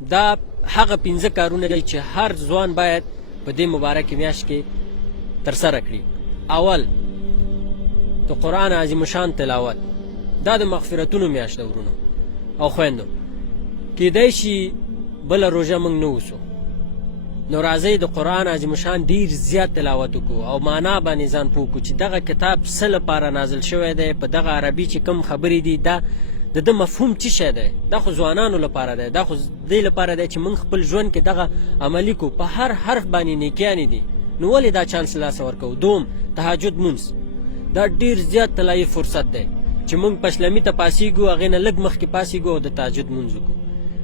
دا هغه 15 کارونه دي چې هر ځوان باید په دې مبارکې میاشت کې ترسره کړي. اول د قرآن عظیم شان تلاوت، دا د مغفرتونو میاشت ده ورونو او خویندو. کیدای شي بله روژه موږ نه اوسو، نو راځئ د قرآن عظیم شان ډېر زیات تلاوت وکړو او معنا باندې ځان پوه کړو چې دغه کتاب څه لپاره نازل شوی دی، په دغه عربي چې کوم خبرې دي دا د ده مفهوم څه شی دی. دا خو ځوانانو لپاره دی، دا خو دې لپاره دی چې موږ خپل ژوند کې دغه عملي کړو. په هر حرف باندې نیکیانې دي، نو ولې دا چانس له لاسه ورکوو؟ دوم تهجد مونځ، دا ډېر زیات طلایي فرصت دی چې موږ پشلمي ته پاسېږو، هغې نه لږ مخکې پاسېږو او د تهجد مونځ وکړو.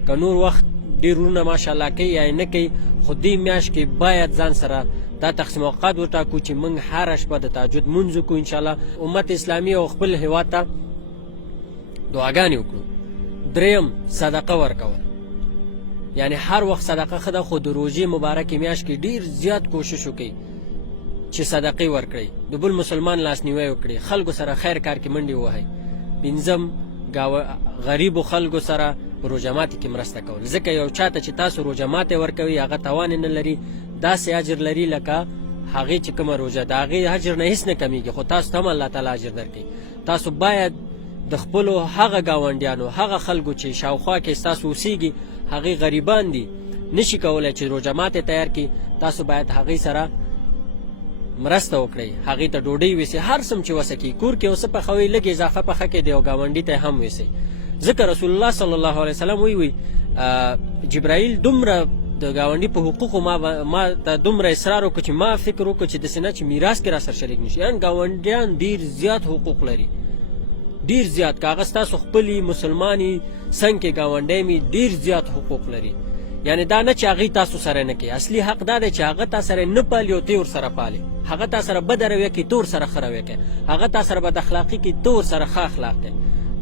که نور وخت ډېر ورونه ماشاءالله کوي یا نه کوي، خو دې میاشت کې باید ځان سره دا تقسیم اوقات وټاکو چې موږ هره شپه د تهجد مونځ وکړو. انشاءالله امت اسلامي او خپل هېواد ته دعاګانې وکړو. دریم صدقه ورکول، یعنی هر وخت صدقه ښه ده، خو د روژې مبارکې میاشت کې ډېر زیات کوشش وکړئ چې صدقې ورکړئ، د بل مسلمان لاسنیوی وکړئ، خلکو سره خیر کار کې منډې ووهئ. پنځم غریبو خلکو سره په روژه ماتي کې مرسته کول، ځکه یو چاته چې تاسو روژه ماتی ورکوئ هغه توان نه لري، داسې اجر لري لکه هغې چې کومه روژه د هغې اجر نه هېڅ نه کمیږي، خو تاسو ته هم الله تعالی اجر درکوي. تاسو باید د خپلو هغه ګاونډیانو، هغه خلکو چې شاوخوا کې ستاسو اوسیږي، هغې غریبان دي، نشي کولی چې روژه ماتی تیار کړي، تاسو باید هغې سره مرسته وکړئ، هغې ته ډوډۍ ویسئ، هر څوم چې وسه کړي. کور کې اوسه پخوئ، لږ اضافه پخه کړئ، د یو ګاونډي ته هم ویسئ، ځکه رسول الله صلی الله علیه وسلم وی جبرائیل دومره د ګاونډي په حقوقو ما ته دومره اصرار وکړو چې ما فکر وکړو چې داسې نه چې میراث کې را سره شریک نشي. یعنې ګاونډیان ډېر زیات حقوق لري، ډېر زیات. که هغه ستاسو خپلې مسلمانې څنګ کې ګاونډی مې ډېر زیات حقوق لري. یعنې دا نه چې هغې تاسو سره نه کوي، اصلي حق دا دی چې هغه تا سره نه پالي او ته ورسره پالي، هغه تا سره بده رویه کوي ته ورسره ښه رویه کوي، هغه تا سره بد اخلاقي کوي ته ورسره ښه اخلاق کوي.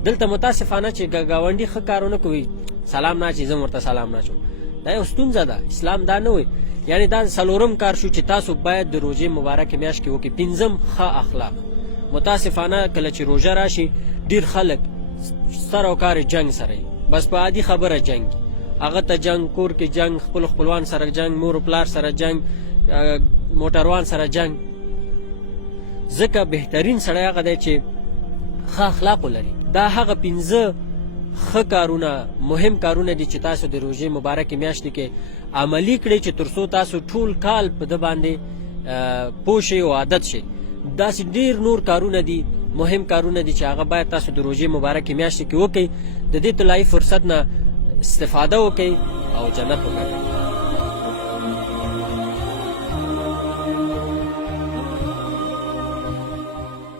دلته متاسفانه چې ګاونډي ښه کار ونه کوي، سلام نه اچي، زه ورته سلام نه اچوم، دا یو ستونزه ده. اسلام دا نه وایي. یعنې دا څلورم کار شو چې تاسو باید د روژې مبارکې میاشت کې وکړئ. پنځم ښه اخلاق. متاسفانه کله چې روژه راشي ډېر خلک سر او کار جنګ سره یي، بس په عادي خبره جنګ، هغه ته جنګ، کور کې جنګ، خپل خپلوان سره جنګ، مور و پلار سره جنګ، موټروان سره جنګ. ځکه بهترین سړی هغه دی چې ښه اخلاق ولري. دا هغه 15 ښه کارونه، مهم کارونه دي چې تاسو د روژې مبارکې میاشتې کې عملي کړئ چې تر څو تاسو ټول کال په ده باندې پوه شئ او عادت شئ. داسې ډېر نور کارونه دي، مهم کارونه دي چې هغه باید تاسو د روژې مبارکې میاشتې کې وکړئ. د دې طلایي فرصت نه استفاده وکړئ او جنت وګټئ.